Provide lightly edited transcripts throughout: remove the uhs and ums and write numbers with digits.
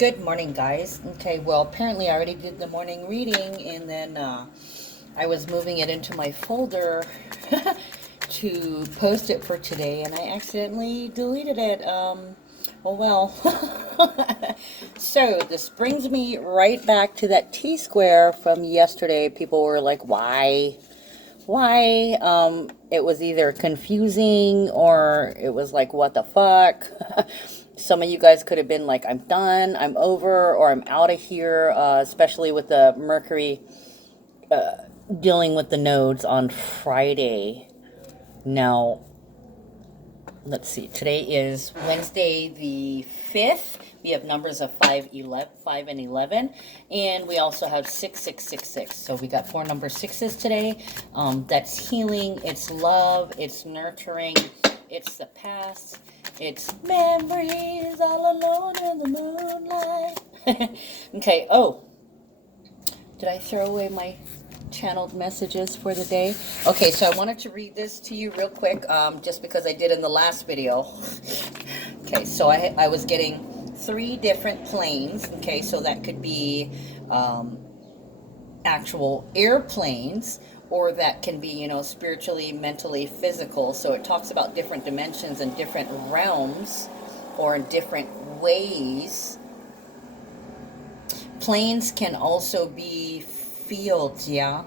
Good morning, guys. Okay, well, apparently I already did the morning reading, and then I was moving it into my folder to post it for today, and I accidentally deleted it. Oh well. So this brings me right back to that T-square from yesterday. People were like, why? Why? It was either confusing or it was like, what the fuck? Some of you guys could have been like, I'm done, I'm over, or I'm out of here, especially with the Mercury dealing with the nodes on Friday. Now, let's see, today is Wednesday the 5th. We have numbers of 5 and 11, and we also have 6666. So we got 4 number 6s today. That's healing, it's love, it's nurturing, it's the past, it's memories all alone in the moonlight. Okay, oh, did I throw away my channeled messages for the day? Okay, so I wanted to read this to you real quick, just because I did in the last video. Okay, so I was getting 3 different planes. Okay, so that could be actual airplanes, or that can be, you know, spiritually, mentally, physical. So it talks about different dimensions and different realms, or in different ways. Planes can also be fields, yeah.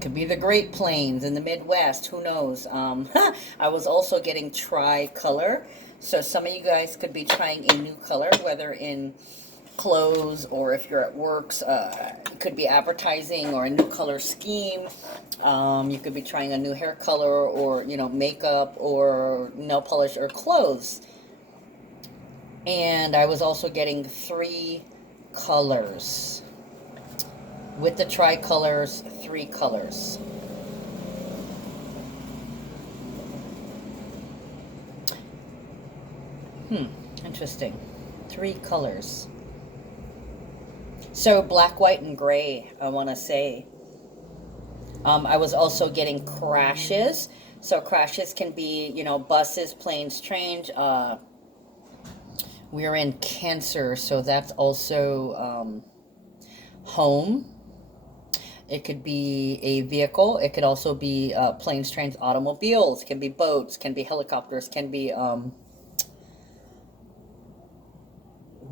Could be the Great Plains in the Midwest, who knows. I was also getting tri-color, so some of you guys could be trying a new color, whether in clothes or if you're at works. It could be advertising or a new color scheme. You could be trying a new hair color, or, you know, makeup or nail polish or clothes. And I was also getting 3 colors. With the tricolors, 3 colors. Interesting. 3 colors. So black, white, and gray, I want to say. I was also getting crashes. So crashes can be, you know, buses, planes, trains. We're in Cancer, so that's also home. It could be a vehicle. It could also be planes, trains, automobiles. Can be boats. Can be helicopters. Can be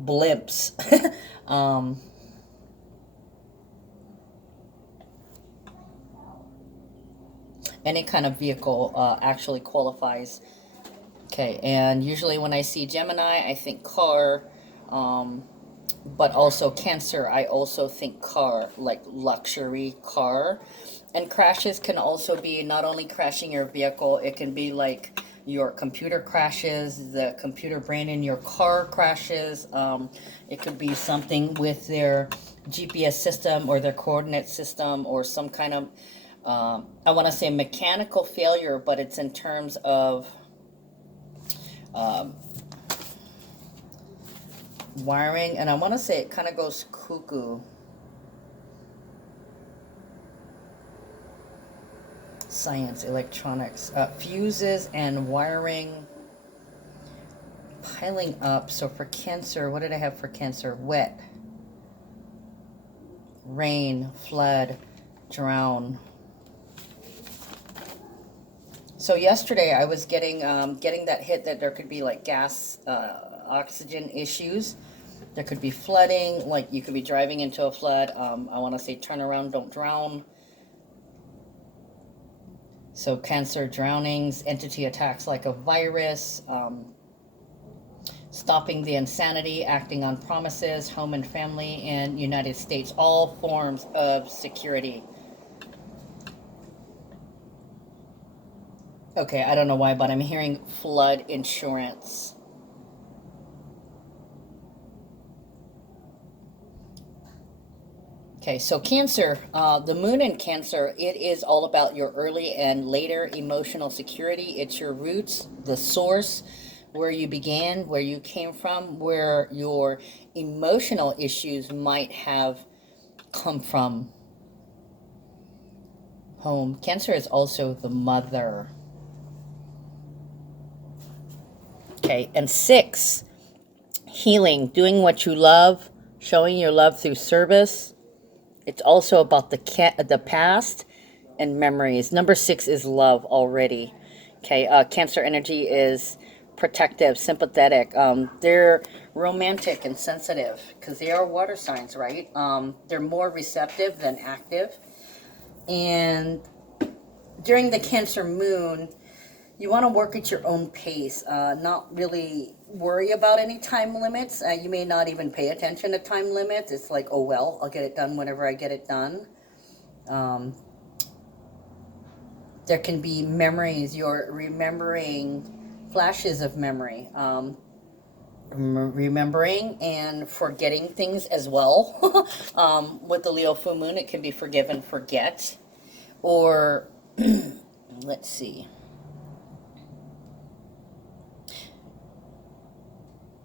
blimps. Any kind of vehicle actually qualifies. Okay, and usually when I see Gemini, I think car. But also Cancer, I also think car, like luxury car. And crashes can also be not only crashing your vehicle, it can be like your computer crashes, the computer brain in your car crashes. It could be something with their GPS system or their coordinate system, or some kind of, I want to say mechanical failure, but it's in terms of wiring, and I want to say it kind of goes cuckoo. Science, electronics, fuses and wiring piling up. So for Cancer, what did I have for Cancer? Wet, rain, flood, drown. So yesterday I was getting that hit that there could be like gas, oxygen issues. There could be flooding, like you could be driving into a flood. I want to say turn around, don't drown. So Cancer, drownings, entity attacks like a virus, stopping the insanity, acting on promises, home and family, and United States, all forms of security. Okay, I don't know why, but I'm hearing flood insurance. Okay, so Cancer, the moon in Cancer, it is all about your early and later emotional security. It's your roots, the source, where you began, where you came from, where your emotional issues might have come from. Home. Cancer is also the mother. Okay, and 6. healing, doing what you love, showing your love through service. It's also about the past and memories. Number 6 is love already. Okay, Cancer energy is protective, sympathetic. They're romantic and sensitive because they are water signs, right? They're more receptive than active. And during the Cancer moon, you want to work at your own pace, not really worry about any time limits. You may not even pay attention to time limits. It's like, oh, well, I'll get it done whenever I get it done. There can be memories. You're remembering flashes of memory. Remembering and forgetting things as well. With the Leo full moon, it can be forgive and forget. Or, let's see.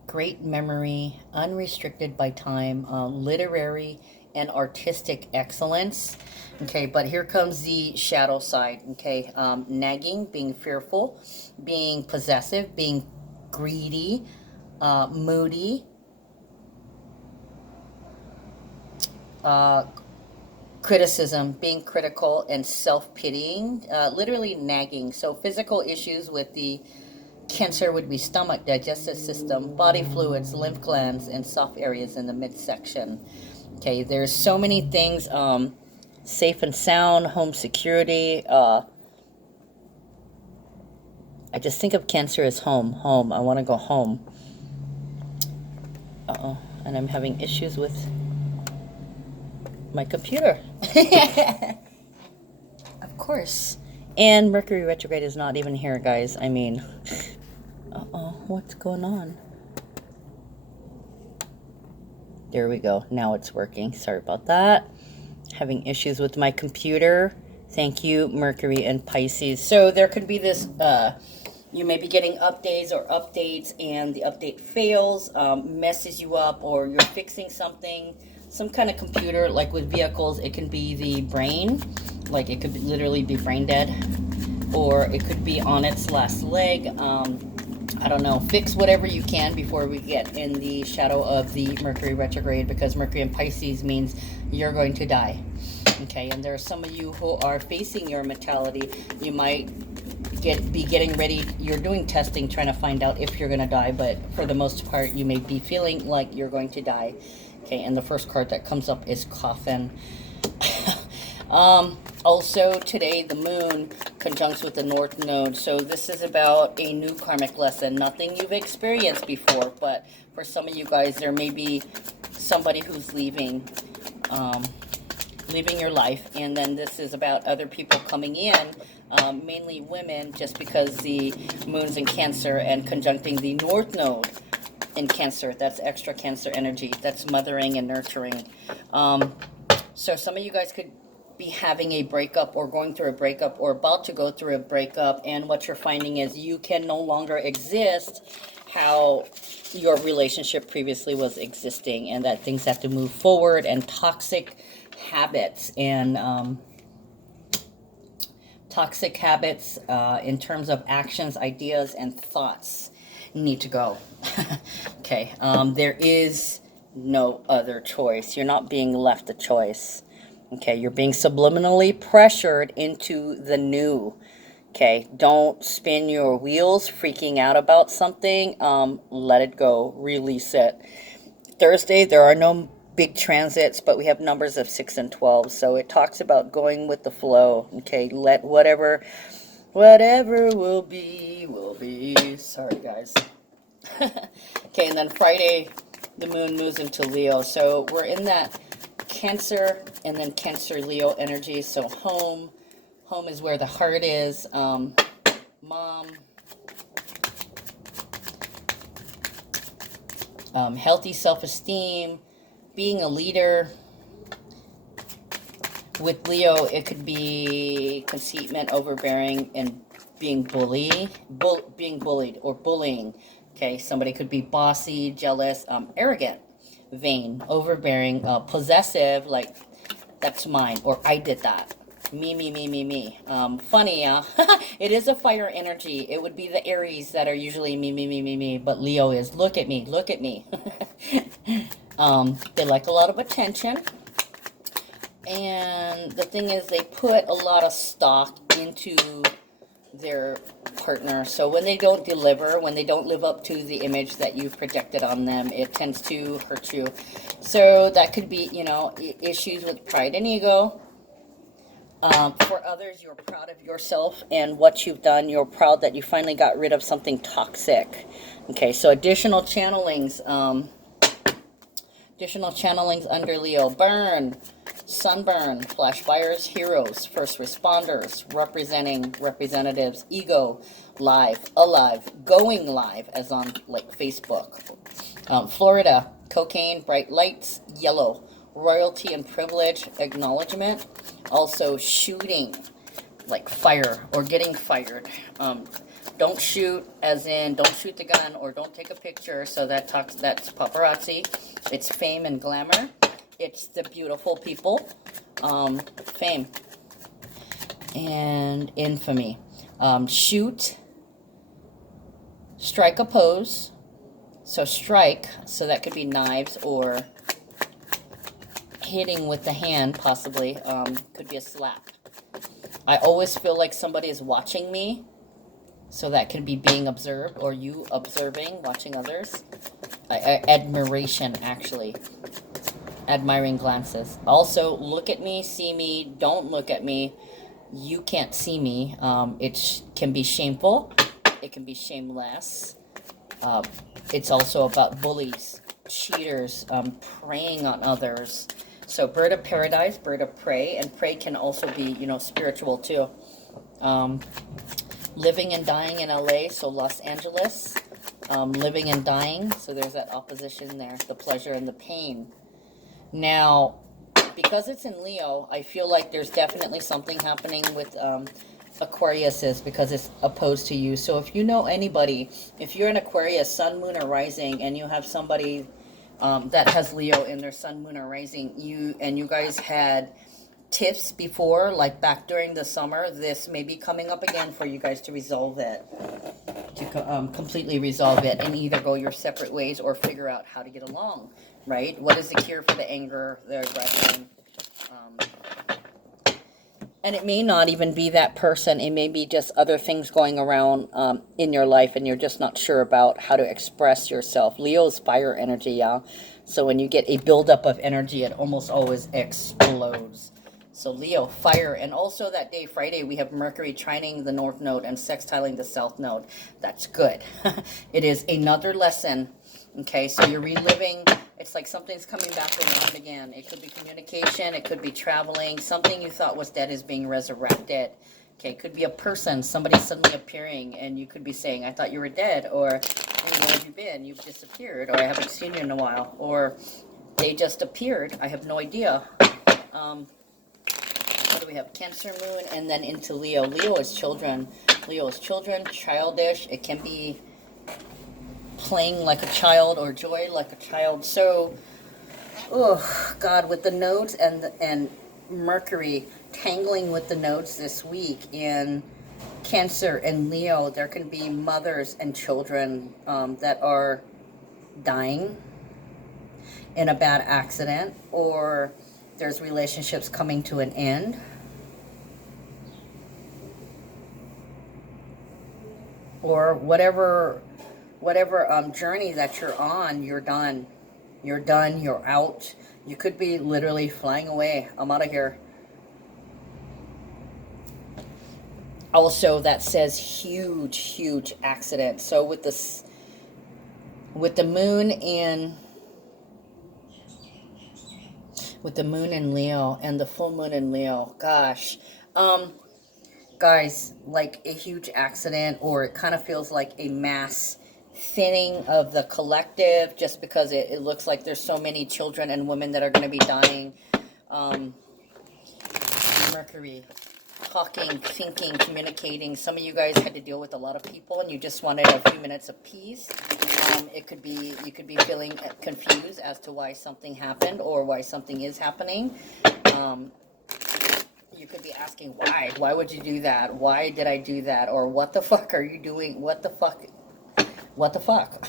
Great memory, unrestricted by time, literary and artistic excellence. Okay, but here comes the shadow side. Okay, nagging, being fearful, being possessive, being greedy, moody, criticism, being critical, and self-pitying, literally nagging. So physical issues with the Cancer would be stomach, digestive system, body fluids, lymph glands, and soft areas in the midsection. Okay, there's so many things. Safe and sound, home security. I just think of Cancer as home. Home. I want to go home. Uh-oh. And I'm having issues with my computer. Of course. And Mercury retrograde is not even here, guys. I mean... Uh-oh, what's going on? There we go. Now it's working. Sorry about that. Having issues with my computer. Thank you, Mercury and Pisces. So there could be this, you may be getting updates, and the update fails, messes you up, or you're fixing something. Some kind of computer, like with vehicles, it can be the brain. Like it could literally be brain dead. Or it could be on its last leg. I don't know, fix whatever you can before we get in the shadow of the Mercury retrograde, because Mercury in Pisces means you're going to die. Okay, and there are some of you who are facing your mortality. You might be getting ready. You're doing testing, trying to find out if you're going to die, but for the most part, you may be feeling like you're going to die. Okay, and the first card that comes up is coffin. Also today, the moon conjuncts with the North Node. So this is about a new karmic lesson. Nothing you've experienced before, but for some of you guys, there may be somebody who's leaving your life. And then this is about other people coming in, mainly women, just because the moon's in Cancer and conjuncting the North Node in Cancer. That's extra Cancer energy. That's mothering and nurturing. So some of you guys could be having a breakup or going through a breakup or about to go through a breakup, and what you're finding is you can no longer exist how your relationship previously was existing, and that things have to move forward, and toxic habits and in terms of actions, ideas, and thoughts need to go. Okay, there is no other choice. You're not being left a choice. Okay, you're being subliminally pressured into the new. Okay, don't spin your wheels freaking out about something. Let it go. Release it. Thursday, there are no big transits, but we have numbers of 6 and 12. So it talks about going with the flow. Okay, let whatever will be, will be. Sorry, guys. Okay, and then Friday, the moon moves into Leo. So we're in that Cancer and then Cancer Leo energy. So home is where the heart is. Mom, healthy self-esteem, being a leader. With Leo, it could be conceitment, overbearing, and being bullied or bullying. Okay, somebody could be bossy, jealous, arrogant, vain, overbearing, possessive, like that's mine, or I did that. Me. Funny, it is a fire energy. It would be the Aries that are usually me. But Leo is look at me, look at me. They like a lot of attention. And the thing is, they put a lot of stock into their partner. So when they don't deliver, when they don't live up to the image that you've projected on them, it tends to hurt you. So that could be, you know, issues with pride and ego. For others, you're proud of yourself and what you've done. You're proud that you finally got rid of something toxic. Okay, so additional channelings. Additional channelings under Leo. Burn, sunburn, flash fires, heroes, first responders, representing representatives, ego, live, alive, going live, as on like Facebook. Florida, cocaine, bright lights, yellow, royalty and privilege, acknowledgement. Also shooting, like fire or getting fired. Don't shoot, as in don't shoot the gun or don't take a picture. So that's paparazzi. It's fame and glamour. It's the beautiful people. Fame and infamy. Shoot, strike a pose. So strike, so that could be knives or hitting with the hand, possibly. Could be a slap. I always feel like somebody is watching me. So that could be being observed or you observing, watching others. Admiration, actually. Admiring glances. Also, look at me, see me, don't look at me. You can't see me. It can be shameful. It can be shameless. It's also about bullies, cheaters, preying on others. So bird of paradise, bird of prey, and prey can also be, you know, spiritual too. Living and dying in LA, so Los Angeles. Living and dying, so there's that opposition there, the pleasure and the pain. Now, because it's in Leo, I feel like there's definitely something happening with Aquariuses because it's opposed to you. So if you know anybody, if you're an Aquarius, sun, moon, or rising, and you have somebody that has Leo in their sun, moon, or rising, you guys had tiffs before, like back during the summer, this may be coming up again for you guys to resolve it, to completely resolve it, and either go your separate ways or figure out how to get along, right? What is the cure for the anger, the aggression? And it may not even be that person. It may be just other things going around in your life, and you're just not sure about how to express yourself. Leo's fire energy, yeah. So when you get a buildup of energy, it almost always explodes. So Leo, fire. And also that day, Friday, we have Mercury trining the North Node and sextiling the South Node. That's good. It is another lesson. Okay, so you're reliving. It's like something's coming back around again. It could be communication. It could be traveling. Something you thought was dead is being resurrected. Okay, it could be a person, somebody suddenly appearing, and you could be saying, I thought you were dead, or hey, where have you been? You've disappeared, or I haven't seen you in a while, or they just appeared. I have no idea. What do we have? Cancer moon, and then into Leo. Leo is children. Leo is children, childish. It can be playing like a child or joy like a child. So, oh God, with the nodes and Mercury tangling with the nodes this week in Cancer and Leo, there can be mothers and children that are dying in a bad accident, or there's relationships coming to an end. Or whatever journey that you're on, you're done. You're done, you're out. You could be literally flying away. I'm out of here. Also, that says huge accident. So with the moon in Leo and the full moon in Leo, gosh, guys, like a huge accident, or it kind of feels like a mass thinning of the collective, just because it looks like there's so many children and women that are going to be dying. Mercury, talking, thinking, communicating. Some of you guys had to deal with a lot of people and you just wanted a few minutes of peace. You could be feeling confused as to why something happened or why something is happening. You could be asking why. Why would you do that? Why did I do that? Or what the fuck are you doing? What the fuck? What the fuck?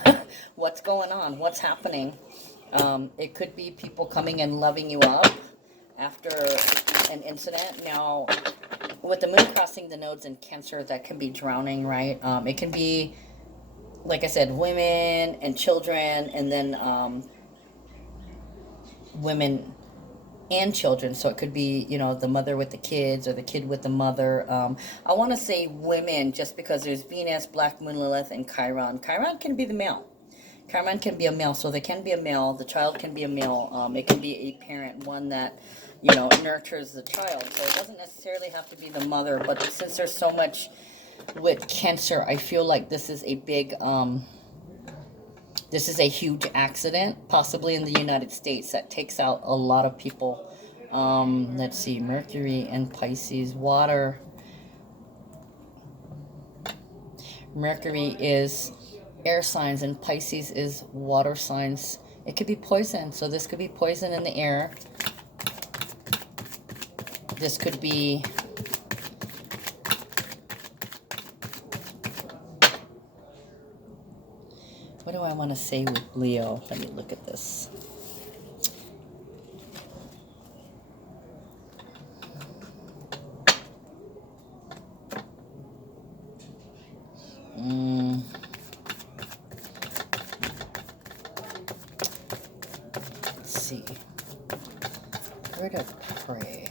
What's going on? What's happening? It could be people coming and loving you up after an incident. Now, with the moon crossing the nodes in Cancer, that can be drowning, right? It can be, like I said, women and children, and then women and children. So it could be, you know, the mother with the kids or the kid with the mother. I want to say women just because there's Venus, Black Moon, Lilith, and Chiron. Chiron can be the male. Chiron can be a male, so there can be a male. The child can be a male. It can be a parent, one that, you know, nurtures the child. So it doesn't necessarily have to be the mother, but since there's so much with Cancer, I feel like this is a big, this is a huge accident, possibly in the United States, that takes out a lot of people. Let's see, Mercury and Pisces, water. Mercury is air signs and Pisces is water signs. It could be poison, so this could be poison in the air. This could be what do I want to say with Leo? Let me look at this. Let's see. Where to pray?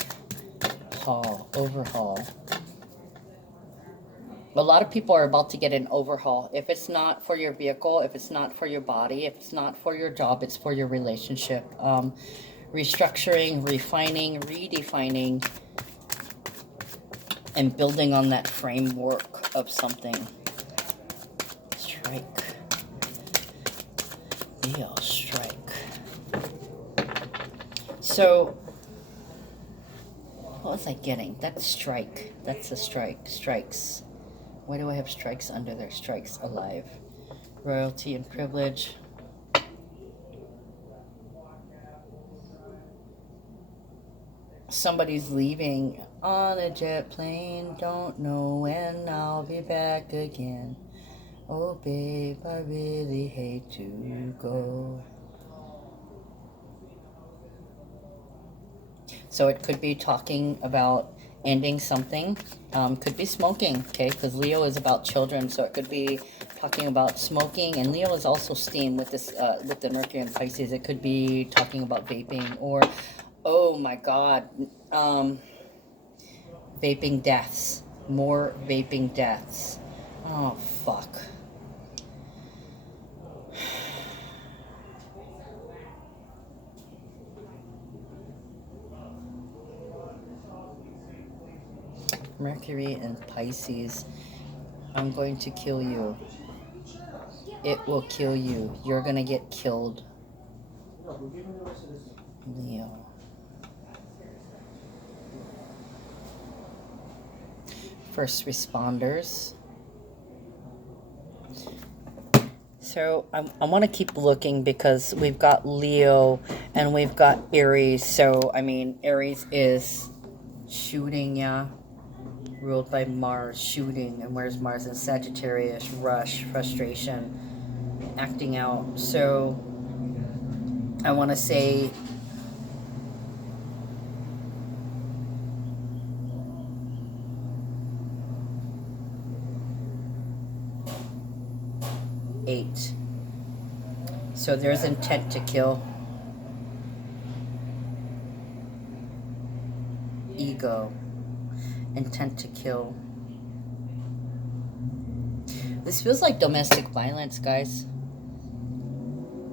Overhaul. A lot of people are about to get an overhaul. If it's not for your vehicle, if it's not for your body, if it's not for your job, it's for your relationship. Restructuring, refining, redefining, and building on that framework of something. Strike. Leo, strike. So, what was I getting? That's strike. That's a strike. Strikes. Why do I have strikes under there? Strikes, alive. Royalty and privilege. Somebody's leaving on a jet plane. Don't know when I'll be back again. Oh, babe, I really hate to go. So it could be talking about ending something. Could be smoking, okay? Because Leo is about children, so it could be talking about smoking. And Leo is also steam with this, with the Mercury and Pisces. It could be talking about vaping or, oh my God, vaping deaths. More vaping deaths. Oh, fuck. Mercury and Pisces. I'm going to kill you. It will kill you. You're going to get killed. Leo. First responders. So I want to keep looking because we've got Leo and we've got Aries. So, I mean, Aries is shooting, yeah. Ruled by Mars, shooting. And where's Mars? In Sagittarius, rush, frustration, acting out. So I want to say eight. So there's intent to kill. Ego. Intent to kill. This feels like domestic violence, guys.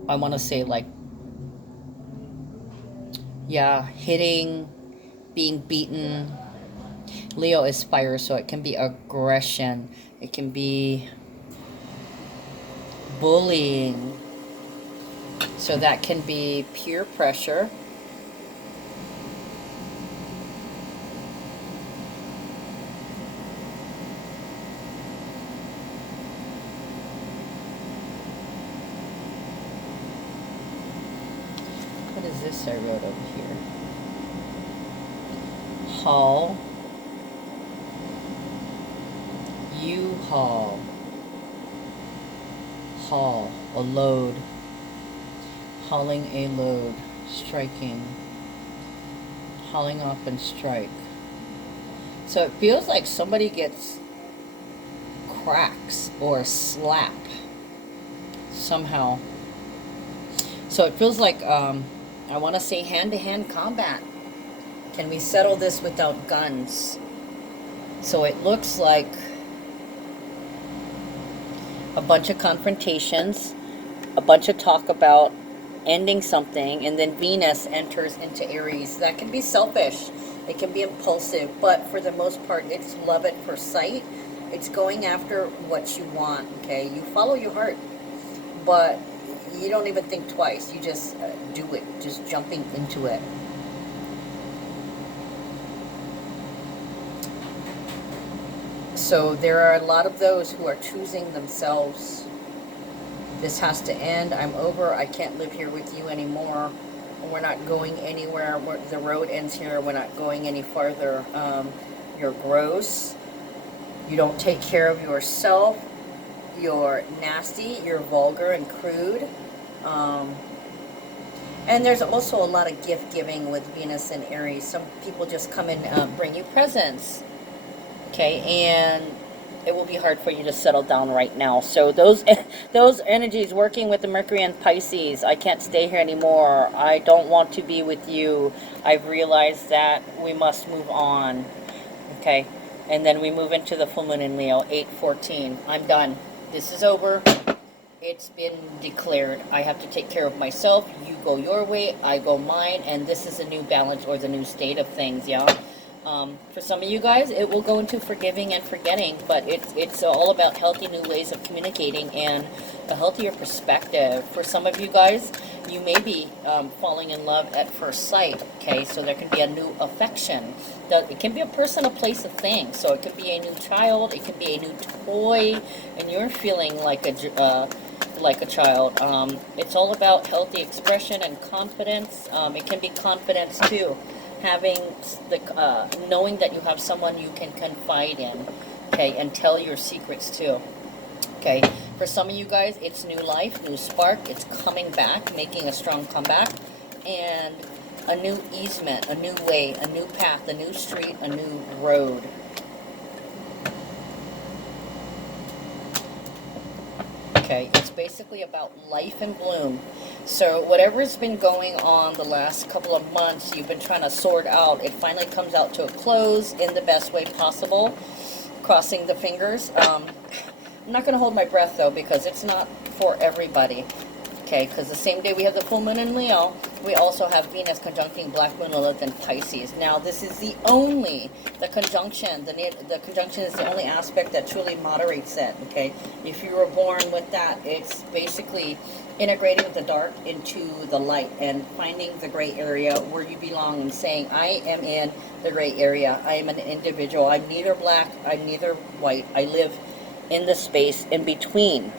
I want to say like, yeah, hitting, being beaten. Leo is fire, so it can be aggression. It can be bullying. So that can be peer pressure. What is this I wrote over here? haul, U-haul, haul, a load, hauling a load, striking, hauling off and strike. So it feels like somebody gets cracks or slap somehow. So it feels like, I want to say hand-to-hand combat. Can we settle this without guns? So it looks like a bunch of confrontations, a bunch of talk about ending something, and then Venus enters into Aries. That can be selfish. It can be impulsive, but for the most part, it's love at first sight. It's going after what you want, okay? You follow your heart, but you don't even think twice. You just do it, just jumping into it. So there are a lot of those who are choosing themselves. This has to end. I'm over. I can't live here with you anymore. We're not going anywhere. The road ends here. We're not going any farther. You're gross. You don't take care of yourself. You're nasty. You're vulgar and crude. And there's also a lot of gift giving with Venus and Aries. Some people just come and bring you presents. Okay, and it will be hard for you to settle down right now. So those energies working with the Mercury and Pisces, I can't stay here anymore. I don't want to be with you. I've realized that we must move on. Okay, and then we move into the full moon in Leo, 8/14. I'm done. This is over. It's been declared. I have to take care of myself. You go your way, I go mine, and this is a new balance or the new state of things, yeah? For some of you guys, it will go into forgiving and forgetting, but it's all about healthy new ways of communicating and a healthier perspective. For some of you guys, you may be falling in love at first sight, okay? So there can be a new affection. It can be a person, a place, a thing. So it could be a new child, it could be a new toy, and you're feeling like a child. It's all about healthy expression and confidence. It can be confidence too. Having knowing that you have someone you can confide in, okay, and tell your secrets too, okay. For some of you guys, it's new life, new spark. It's coming back, making a strong comeback, and a new easement, a new way, a new path, a new street, a new road. Okay, it's basically about life in bloom. So whatever's been going on the last couple of months, you've been trying to sort out, it finally comes out to a close in the best way possible. Crossing the fingers. I'm not going to hold my breath though, because it's not for everybody. Okay, because the same day we have the full moon in Leo, we also have Venus conjuncting Black Moon, Lilith, and Pisces. Now, this is the conjunction. The conjunction is the only aspect that truly moderates it, okay? If you were born with that, it's basically integrating the dark into the light and finding the gray area where you belong and saying, I am in the gray area. I am an individual. I'm neither black, I'm neither white. I live in the space in between,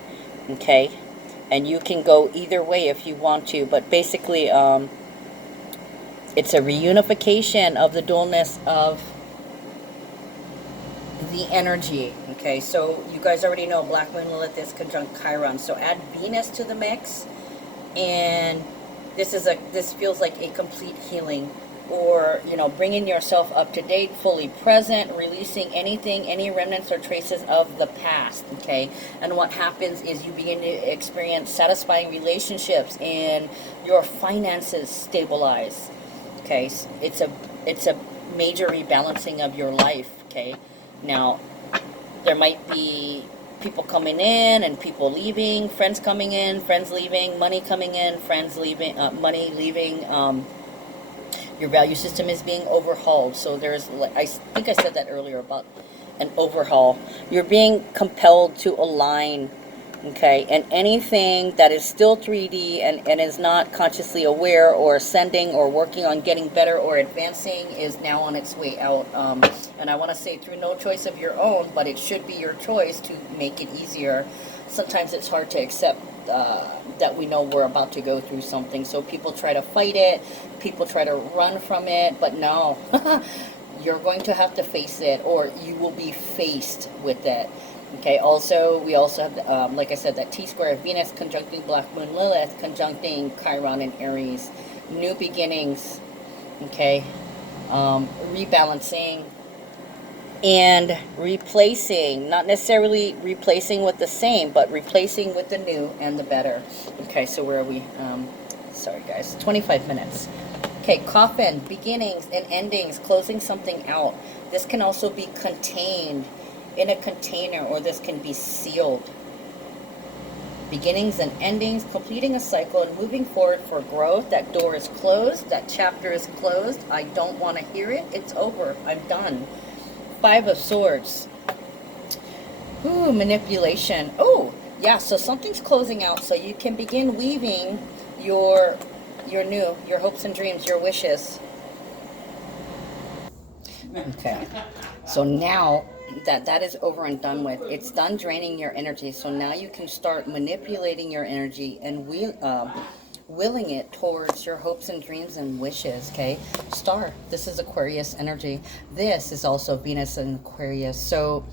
okay? And you can go either way if you want to, but basically it's a reunification of the dualness of the energy, okay? So you guys already know Black Moon Lilith is conjunct Chiron, so add Venus to the mix, and this feels like a complete healing, or, you know, bringing yourself up to date, fully present, releasing any remnants or traces of the past, okay? And what happens is you begin to experience satisfying relationships and your finances stabilize, okay? It's a major rebalancing of your life, okay? Now, there might be people coming in and people leaving, friends coming in, friends leaving, money coming in, friends leaving, money leaving. Your value system is being overhauled. So there's, I think I said that earlier about an overhaul. You're being compelled to align, okay? And anything that is still 3D and is not consciously aware or ascending or working on getting better or advancing is now on its way out. And I want to say through no choice of your own, but it should be your choice to make it easier. Sometimes it's hard to accept that we know we're about to go through something. So people try to fight it, people try to run from it, but no. You're going to have to face it, or you will be faced with it. Okay, also, we also have, like I said, that T-square, Venus conjuncting Black Moon Lilith, conjuncting Chiron and Aries. New beginnings, okay? Rebalancing and replacing, not necessarily replacing with the same, but replacing with the new and the better. Okay, so where are we? Sorry guys, 25 minutes. Okay, coffin, beginnings and endings, closing something out. This can also be contained in a container, or this can be sealed. Beginnings and endings, completing a cycle and moving forward for growth. That door is closed, that chapter is closed. I don't want to hear it. It's over. I'm done. Five of Swords. Ooh, manipulation. Oh, yeah, so something's closing out, so you can begin weaving your your hopes and dreams, your wishes. Okay. So now that is over and done with, it's done draining your energy. So now you can start manipulating your energy and willing it towards your hopes and dreams and wishes. Okay, Star, this is Aquarius energy. This is also Venus in Aquarius. So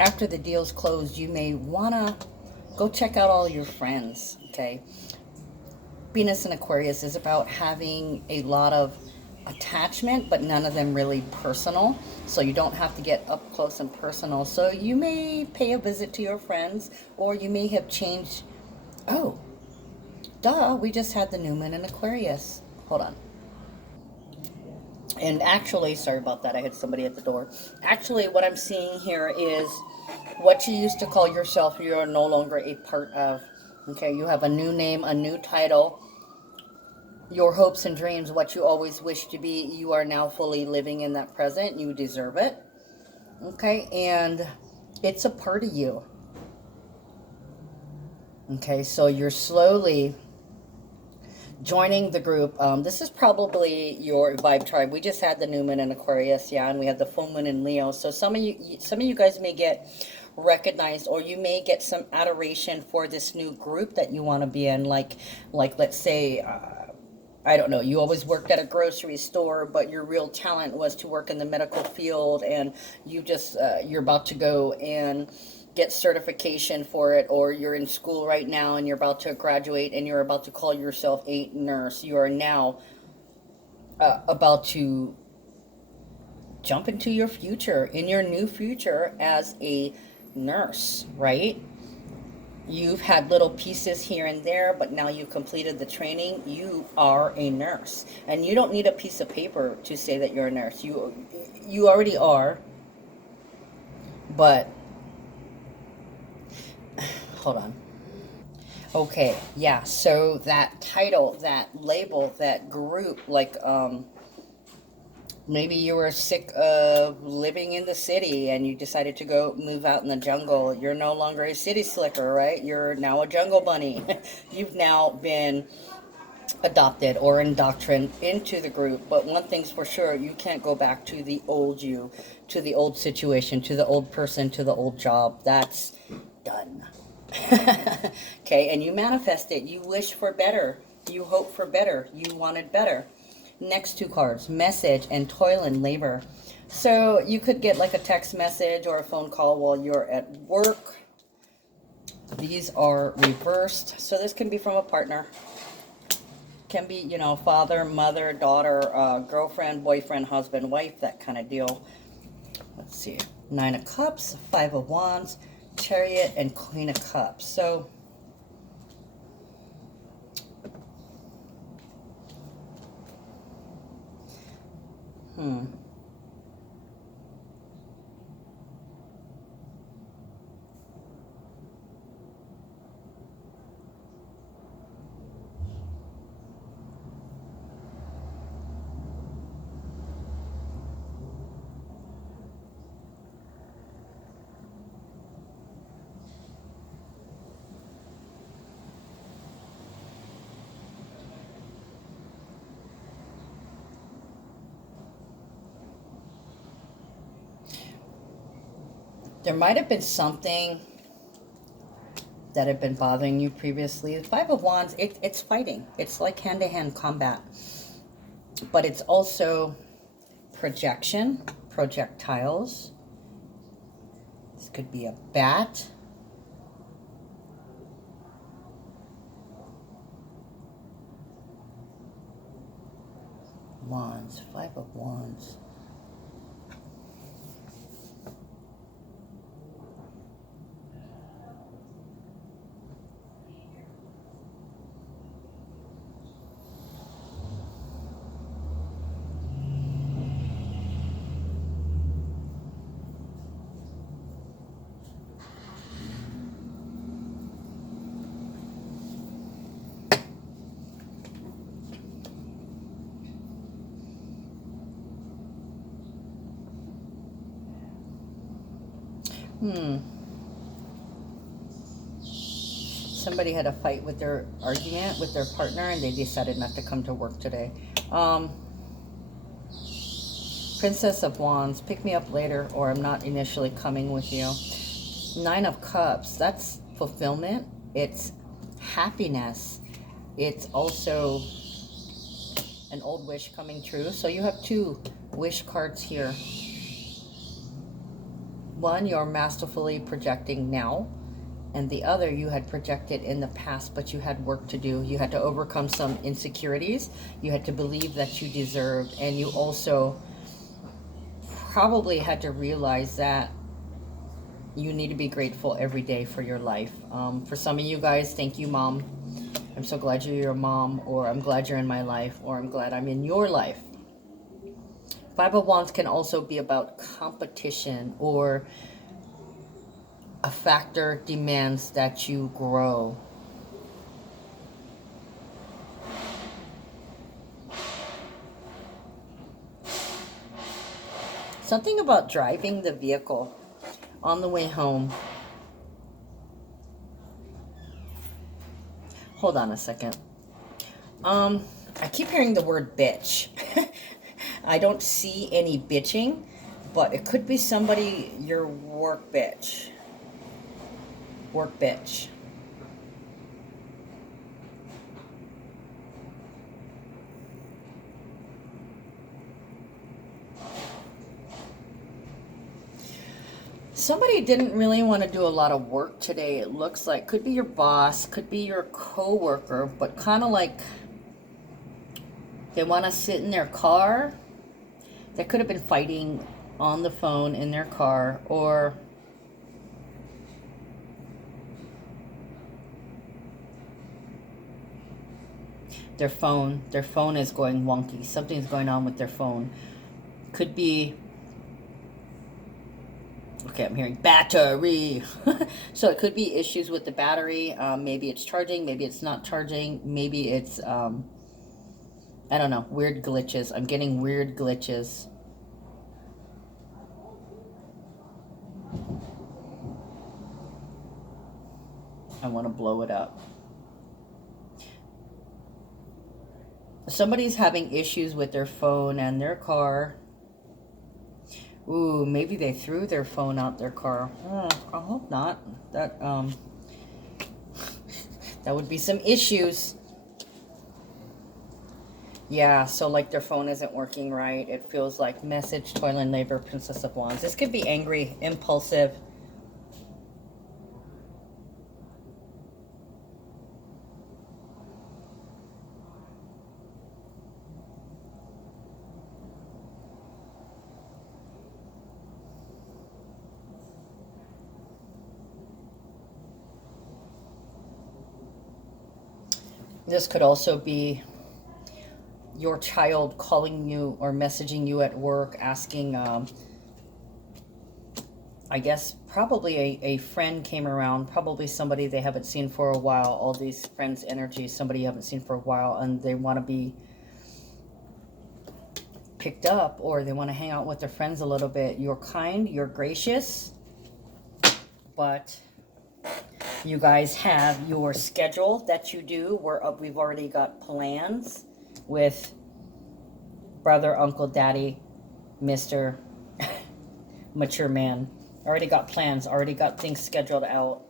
after the deal's closed, you may want to go check out all your friends. Okay, Venus in Aquarius is about having a lot of attachment, but none of them really personal. So you don't have to get up close and personal. So you may pay a visit to your friends, or you may have changed. Oh, duh, we just had the new moon in Aquarius. Hold on. And actually, sorry about that, I had somebody at the door. Actually, what I'm seeing here is what you used to call yourself, you are no longer a part of. Okay, you have a new name, a new title. Your hopes and dreams, what you always wished to be, you are now fully living in that present. You deserve it. Okay, and it's a part of you. Okay, so you're slowly joining the group. This is probably your vibe tribe. We just had the new moon in Aquarius, yeah, and we had the full moon in Leo. So some of you guys may get recognized, or you may get some adoration for this new group that you want to be in. Like let's say, I don't know, you always worked at a grocery store, but your real talent was to work in the medical field, and you just, you're about to go and get certification for it, or you're in school right now and you're about to graduate and you're about to call yourself a nurse. You are now about to jump into your future, in your new future as a nurse, right? You've had little pieces here and there, but now you've completed the training. You are a nurse, and you don't need a piece of paper to say that you're a nurse. You already are, but hold on. Okay, yeah, so that title, that label, that group, like, maybe you were sick of living in the city and you decided to go move out in the jungle. You're no longer a city slicker, right? You're now a jungle bunny. You've now been adopted or indoctrined into the group. But one thing's for sure, you can't go back to the old you, to the old situation, to the old person, to the old job. That's done. Okay, and you manifest it. You wish for better. You hope for better. You wanted better. Next two cards, message and toil and labor. So you could get like a text message or a phone call while you're at work. These are reversed. So this can be from a partner. Can be, you know, father, mother, daughter, girlfriend, boyfriend, husband, wife, that kind of deal. Let's see. 9 of Cups, 5 of Wands, Chariot, and Queen of Cups. So there might have been something that had been bothering you previously. The 5 of Wands, it's fighting. It's like hand-to-hand combat. But it's also projection, projectiles. This could be a bat. Wands, 5 of Wands. Somebody had a fight with their argument with their partner and they decided not to come to work today. Princess of Wands, pick me up later or I'm not initially coming with you. 9 of Cups, that's fulfillment. It's happiness. It's also an old wish coming true. So you have 2 wish cards here. One, you're masterfully projecting now, and the other, you had projected in the past, but you had work to do. You had to overcome some insecurities. You had to believe that you deserved, and you also probably had to realize that you need to be grateful every day for your life. For some of you guys, thank you, Mom. I'm so glad you're your mom, or I'm glad you're in my life, or I'm glad I'm in your life. 5 of Wands can also be about competition, or a factor demands that you grow. Something about driving the vehicle on the way home. Hold on a second. I keep hearing the word bitch. I don't see any bitching, but it could be somebody, your work bitch. Work bitch. Somebody didn't really want to do a lot of work today. It looks like could be your boss, could be your coworker, but kind of like they want to sit in their car. They could have been fighting on the phone in their car, or their phone is going wonky. Something's going on with their phone. Could be, okay, I'm hearing battery. So it could be issues with the battery. Maybe it's charging, maybe it's not charging, maybe it's I don't know, weird glitches. I'm getting weird glitches. I want to blow it up. Somebody's having issues with their phone and their car. Ooh, maybe they threw their phone out their car. I hope not. That that would be some issues. Yeah, so like their phone isn't working right. It feels like message, toil and labor, Princess of Wands. This could be angry, impulsive. This could also be your child calling you or messaging you at work, asking, I guess probably a friend came around, probably somebody they haven't seen for a while. All these friends' energies, somebody you haven't seen for a while, and they want to be picked up, or they want to hang out with their friends a little bit. You're kind, you're gracious, but you guys have your schedule that you do. We've already got plans with brother, uncle, daddy, Mr. Mature man. Already got plans, already got things scheduled out.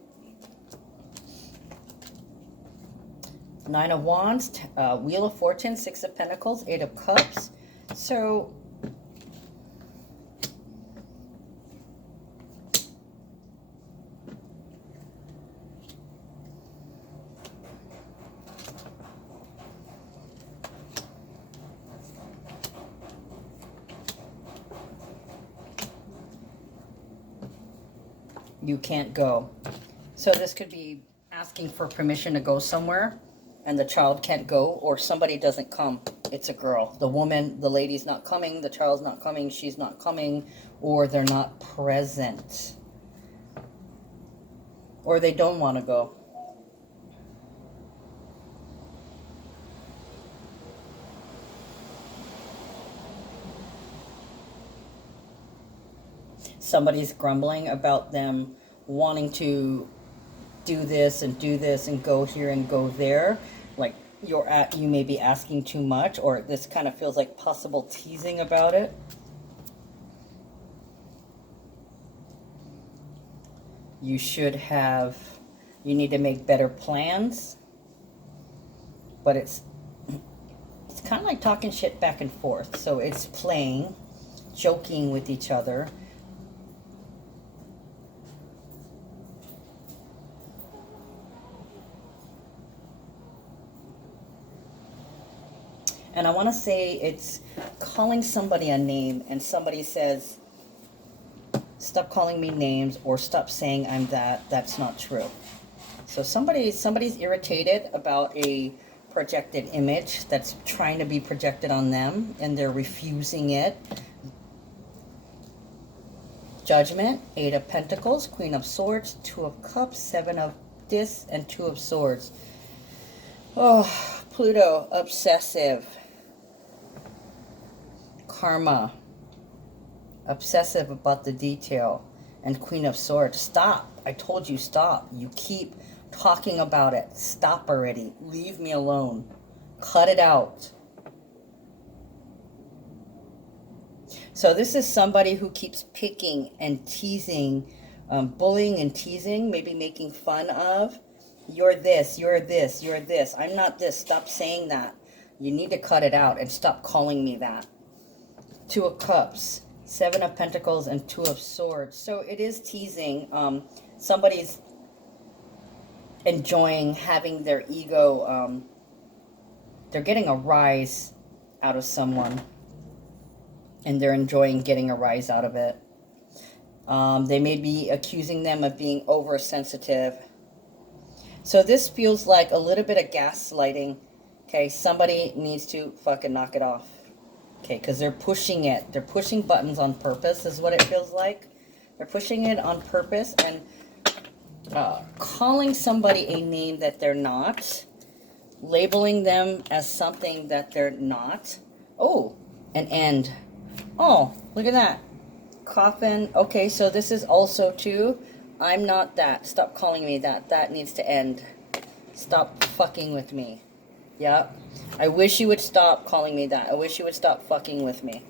9 of Wands, Wheel of Fortune, 6 of Pentacles, 8 of Cups. So You can't go. So this could be asking for permission to go somewhere and the child can't go, or somebody doesn't come. It's a girl. The woman, the lady's not coming, the child's not coming, she's not coming, or they're not present. Or they don't want to go. Somebody's grumbling about them wanting to do this and go here and go there. Like you may be asking too much, or this kind of feels like possible teasing about it. You need to make better plans. But it's kind of like talking shit back and forth. So it's playing, joking with each other. And I want to say it's calling somebody a name, and somebody says, stop calling me names, or stop saying I'm that. That's not true. So somebody's irritated about a projected image that's trying to be projected on them, and they're refusing it. Judgment, 8 of Pentacles, Queen of Swords, 2 of Cups, 7 of This, and 2 of Swords. Oh, Pluto, obsessive. Karma, obsessive about the detail, and Queen of Swords. Stop. I told you stop. You keep talking about it. Stop already. Leave me alone. Cut it out. So this is somebody who keeps picking and teasing, bullying and teasing, maybe making fun of. You're this, you're this, you're this. I'm not this. Stop saying that. You need to cut it out and stop calling me that. 2 of Cups, 7 of Pentacles, and 2 of Swords. So it is teasing. Somebody's enjoying having their ego. They're getting a rise out of someone. And they're enjoying getting a rise out of it. They may be accusing them of being oversensitive. So this feels like a little bit of gaslighting. Okay, somebody needs to fucking knock it off. Okay, because they're pushing it. They're pushing buttons on purpose is what it feels like. They're pushing it on purpose and calling somebody a name that they're not. Labeling them as something that they're not. Oh, an end. Oh, look at that. Coffin. Okay, so this is also too. I'm not that. Stop calling me that. That needs to end. Stop fucking with me. Yeah. I wish you would stop calling me that. I wish you would stop fucking with me.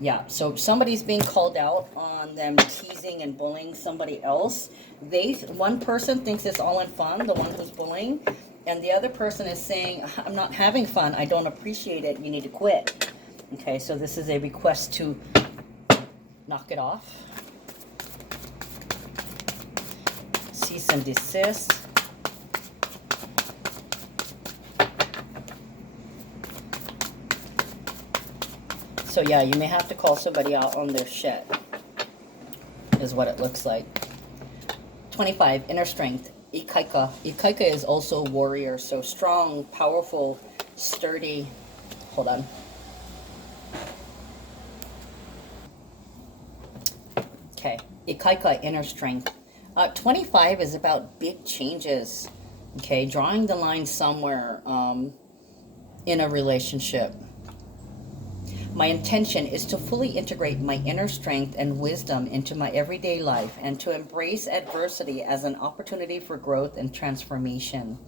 Yeah. So somebody's being called out on them teasing and bullying somebody else. One person thinks it's all in fun, the one who's bullying, and the other person is saying, I'm not having fun. I don't appreciate it. You need to quit. Okay. So this is a request to knock it off. Cease and desist. So yeah, you may have to call somebody out on their shit, is what it looks like. 25, inner strength. Ikaika. Ikaika is also a warrior, so strong, powerful, sturdy. Hold on. Okay, Ikaika, inner strength. 25 is about big changes. Okay, drawing the line somewhere in a relationship. My intention is to fully integrate my inner strength and wisdom into my everyday life and to embrace adversity as an opportunity for growth and transformation.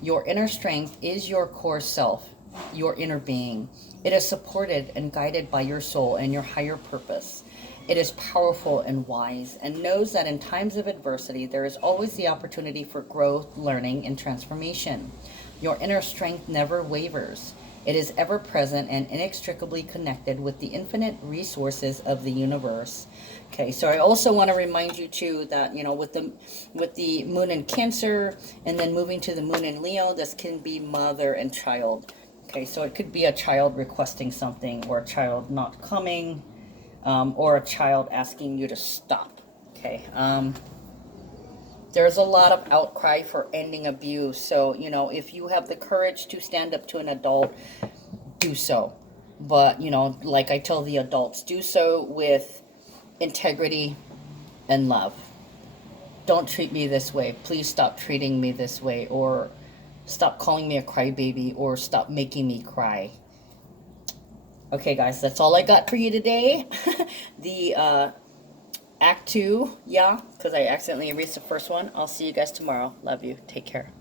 Your inner strength is your core self, your inner being. It is supported and guided by your soul and your higher purpose. It is powerful and wise and knows that in times of adversity, there is always the opportunity for growth, learning, and transformation. Your inner strength never wavers. It is ever present and inextricably connected with the infinite resources of the universe. Okay, so I also want to remind you too that, you know, with the moon in Cancer and then moving to the moon in Leo, this can be mother and child. Okay, so it could be a child requesting something, or a child not coming, or a child asking you to stop. Okay. There's a lot of outcry for ending abuse. So, you know, if you have the courage to stand up to an adult, do so. But, you know, like I tell the adults, do so with integrity and love. Don't treat me this way. Please stop treating me this way. Or stop calling me a crybaby. Or stop making me cry. Okay, guys, that's all I got for you today. The Act 2, yeah, because I accidentally erased the first one. I'll see you guys tomorrow. Love you. Take care.